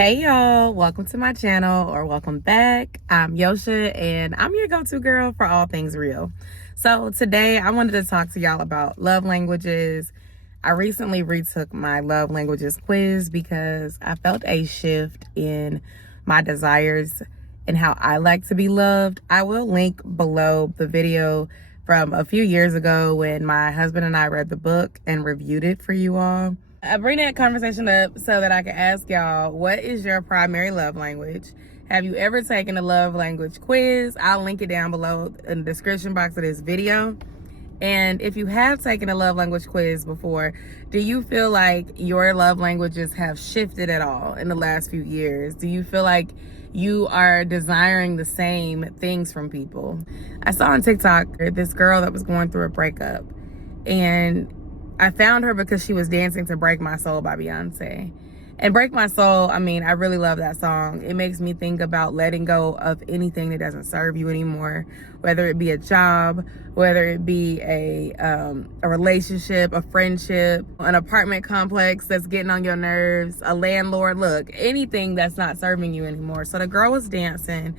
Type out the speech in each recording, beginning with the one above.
Hey y'all, welcome to my channel or welcome back. I'm Joche and I'm your go-to girl for all things real. So today I wanted to talk to y'all about love languages. I recently retook my love languages quiz because I felt a shift in my desires and how I like to be loved. I will link below the video from a few years ago when my husband and I read the book and reviewed it for you all. I bring that conversation up so that I can ask y'all, what is your primary love language? Have you ever taken a love language quiz? I'll link it down below in the description box of this video. And if you have taken a love language quiz before, do you feel like your love languages have shifted at all in the last few years? Do you feel like you are desiring the same things from people? I saw on TikTok this girl that was going through a breakup, and I found her because she was dancing to Break My Soul by Beyonce. And Break My Soul, I mean, I really love that song. It makes me think about letting go of anything that doesn't serve you anymore, whether it be a job, whether it be a relationship, a friendship, an apartment complex that's getting on your nerves, a landlord, look, anything that's not serving you anymore. So the girl was dancing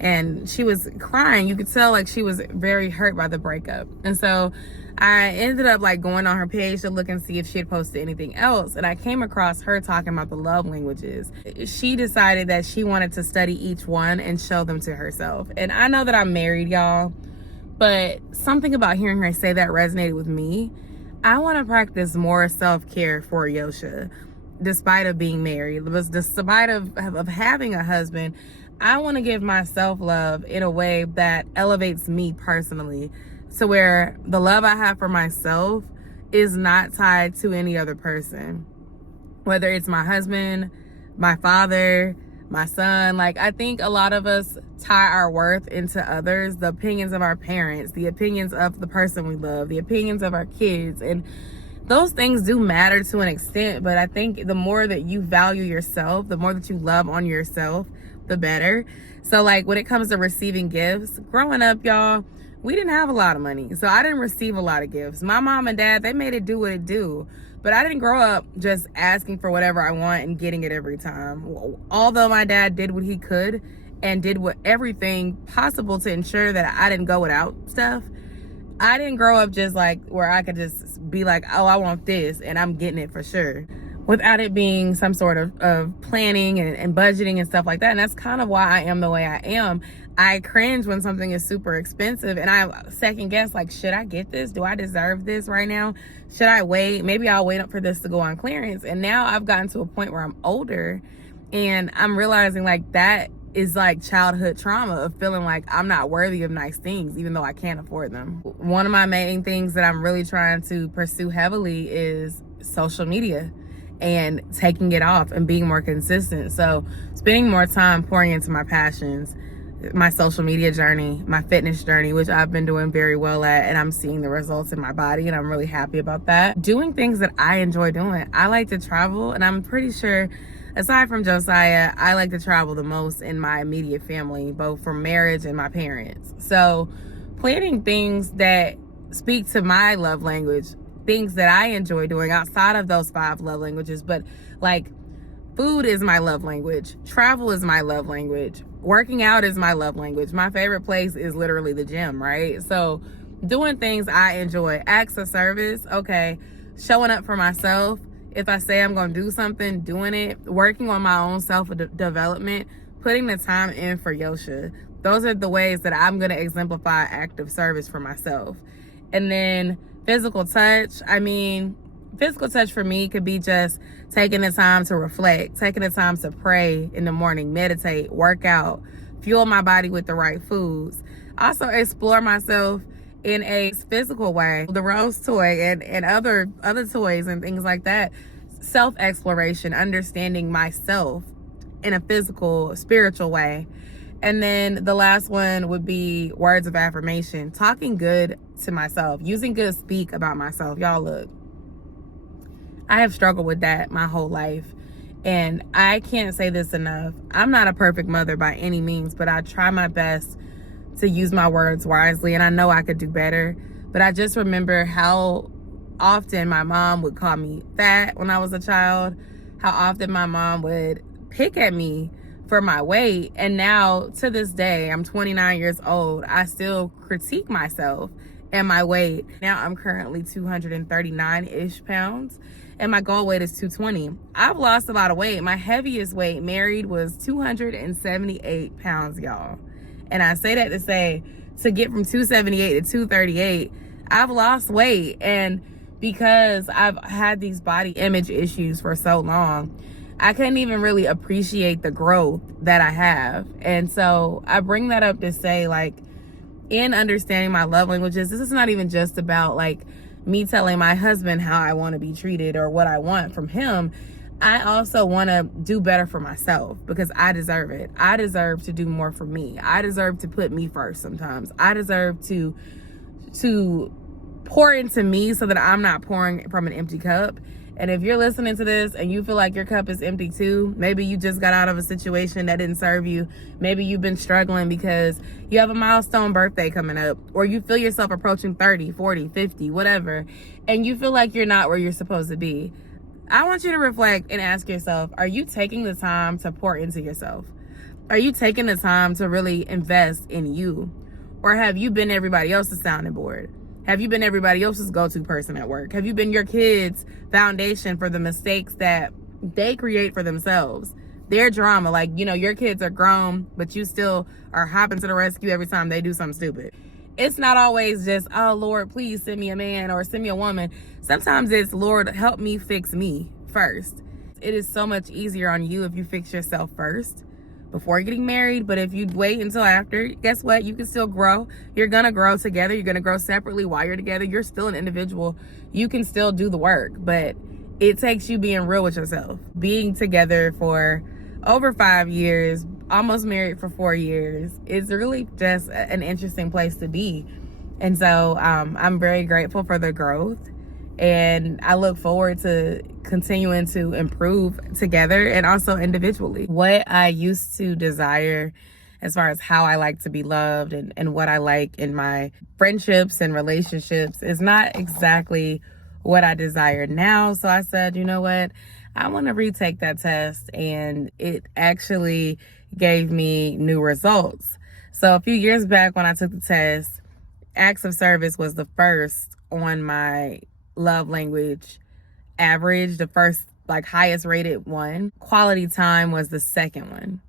and she was crying. You could tell like she was very hurt by the breakup. And so I ended up like going on her page to look and see if she had posted anything else. And I came across her talking about the love languages. She decided that she wanted to study each one and show them to herself. And I know that I'm married, y'all, but something about hearing her say that resonated with me. I want to practice more self-care for Joche, despite of being married, despite of having a husband. I want to give myself love in a way that elevates me personally, to where the love I have for myself is not tied to any other person, whether it's my husband, my father, my son. Like, I think a lot of us tie our worth into others, the opinions of our parents, the opinions of the person we love, the opinions of our kids. And those things do matter to an extent, but I think the more that you value yourself, the more that you love on yourself, the better. So like when it comes to receiving gifts, growing up, y'all, we didn't have a lot of money, so I didn't receive a lot of gifts. My mom and dad, they made it do what it do, but I didn't grow up just asking for whatever I want and getting it every time. Although my dad did what he could and did everything possible to ensure that I didn't go without stuff, I didn't grow up just like where I could just be like, oh, I want this and I'm getting it for sure, without it being some sort of planning and budgeting and stuff like that. And that's kind of why I am the way I am. I cringe when something is super expensive and I second guess, like, should I get this? Do I deserve this right now? Should I wait? Maybe I'll wait up for this to go on clearance. And now I've gotten to a point where I'm older and I'm realizing like that is like childhood trauma of feeling like I'm not worthy of nice things, even though I can't afford them. One of my main things that I'm really trying to pursue heavily is social media and taking it off and being more consistent. So spending more time pouring into my passions, my social media journey, my fitness journey, which I've been doing very well at, and I'm seeing the results in my body and I'm really happy about that. Doing things that I enjoy doing. I like to travel, and I'm pretty sure aside from Josiah, I like to travel the most in my immediate family, both from marriage and my parents. So planning things that speak to my love language, things that I enjoy doing outside of those 5 love languages, but like food is my love language, travel is my love language, working out is my love language. My favorite place is literally the gym, right? So doing things I enjoy, acts of service, okay, showing up for myself. If I say I'm going to do something, doing it, working on my own self-development, putting the time in for Joche. Those are the ways that I'm going to exemplify active service for myself. And then physical touch. I mean, physical touch for me could be just taking the time to reflect, taking the time to pray in the morning, meditate, work out, fuel my body with the right foods. Also explore myself in a physical way, the Rose toy and other toys and things like that. Self-exploration, understanding myself in a physical, spiritual way. And then the last one would be words of affirmation, talking good to myself, using good speak about myself. Y'all, look, I have struggled with that my whole life, and I can't say this enough. I'm not a perfect mother by any means, but I try my best to use my words wisely, and I know I could do better. But I just remember how often my mom would call me fat when I was a child, how often my mom would pick at me for my weight. And now to this day, I'm 29 years old, I still critique myself and my weight. Now I'm currently 239-ish pounds and my goal weight is 220. I've lost a lot of weight. My heaviest weight married was 278 pounds, y'all. And I say that to say, to get from 278 to 238, I've lost weight. And because I've had these body image issues for so long, I couldn't even really appreciate the growth that I have. And so I bring that up to say, like, in understanding my love languages, this is not even just about like me telling my husband how I want to be treated or what I want from him. I also want to do better for myself because I deserve it. I deserve to do more for me. I deserve to put me first sometimes. I deserve to pour into me so that I'm not pouring from an empty cup. And if you're listening to this and you feel like your cup is empty too, maybe you just got out of a situation that didn't serve you. Maybe you've been struggling because you have a milestone birthday coming up, or you feel yourself approaching 30, 40, 50, whatever, and you feel like you're not where you're supposed to be. I want you to reflect and ask yourself, are you taking the time to pour into yourself? Are you taking the time to really invest in you? Or have you been everybody else's sounding board? Have you been everybody else's go-to person at work? Have you been your kids' foundation for the mistakes that they create for themselves? Their drama, like, you know, your kids are grown, but you still are hopping to the rescue every time they do something stupid. It's not always just, oh, Lord, please send me a man or send me a woman. Sometimes it's, Lord, help me fix me first. It is so much easier on you if you fix yourself first before getting married. But if you wait until after, guess what? You can still grow. You're going to grow together. You're going to grow separately while you're together. You're still an individual. You can still do the work, but it takes you being real with yourself. Being together for over 5 years, almost married for 4 years, it's really just an interesting place to be. And so I'm very grateful for the growth. And I look forward to continuing to improve together and also individually. What I used to desire as far as how I like to be loved and what I like in my friendships and relationships is not exactly what I desire now. So I said, you know what? I want to retake that test. And it actually gave me new results. So a few years back when I took the test, acts of service was the first on my love language average, the first like highest rated one. Quality time was the second one.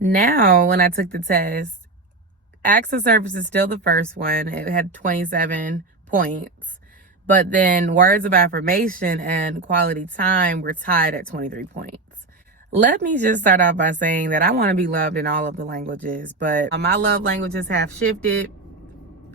Now when I took the test, acts of service is still the first one. It had 27 points, but then words of affirmation and quality time were tied at 23 points. Let me just start off by saying that I want to be loved in all of the languages, but my love languages have shifted.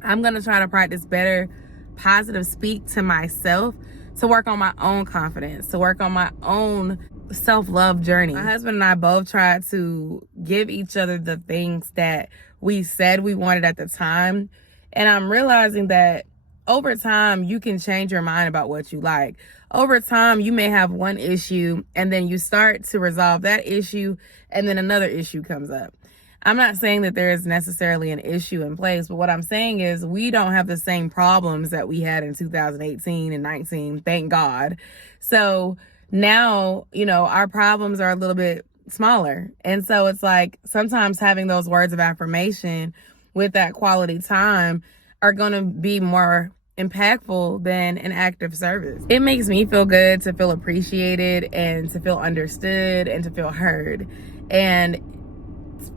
I'm going to try to practice better positive speak to myself, to work on my own confidence, to work on my own self-love journey. My husband and I both tried to give each other the things that we said we wanted at the time. And I'm realizing that over time, you can change your mind about what you like. Over time, you may have one issue and then you start to resolve that issue and then another issue comes up. I'm not saying that there is necessarily an issue in place, but what I'm saying is we don't have the same problems that we had in 2018 and 19, thank God. So now, you know, our problems are a little bit smaller. And so it's like sometimes having those words of affirmation with that quality time are going to be more impactful than an act of service. It makes me feel good to feel appreciated and to feel understood and to feel heard. And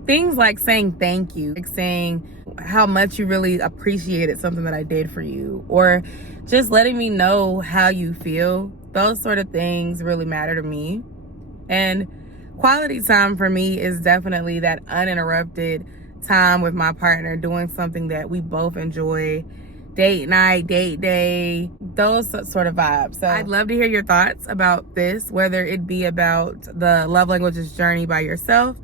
things like saying thank you, like saying how much you really appreciated something that I did for you, or just letting me know how you feel. Those sort of things really matter to me. And quality time for me is definitely that uninterrupted time with my partner doing something that we both enjoy. Date night, date day, those sort of vibes. So I'd love to hear your thoughts about this, whether it be about the love languages journey by yourself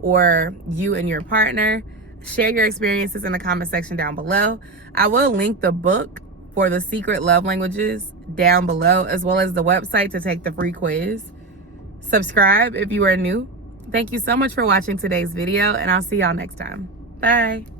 or you and your partner. Share your experiences in the comment section down below. I will link the book for the secret love languages down below, as well as the website to take the free quiz. Subscribe if you are new. Thank you so much for watching today's video, and I'll see y'all next time. Bye.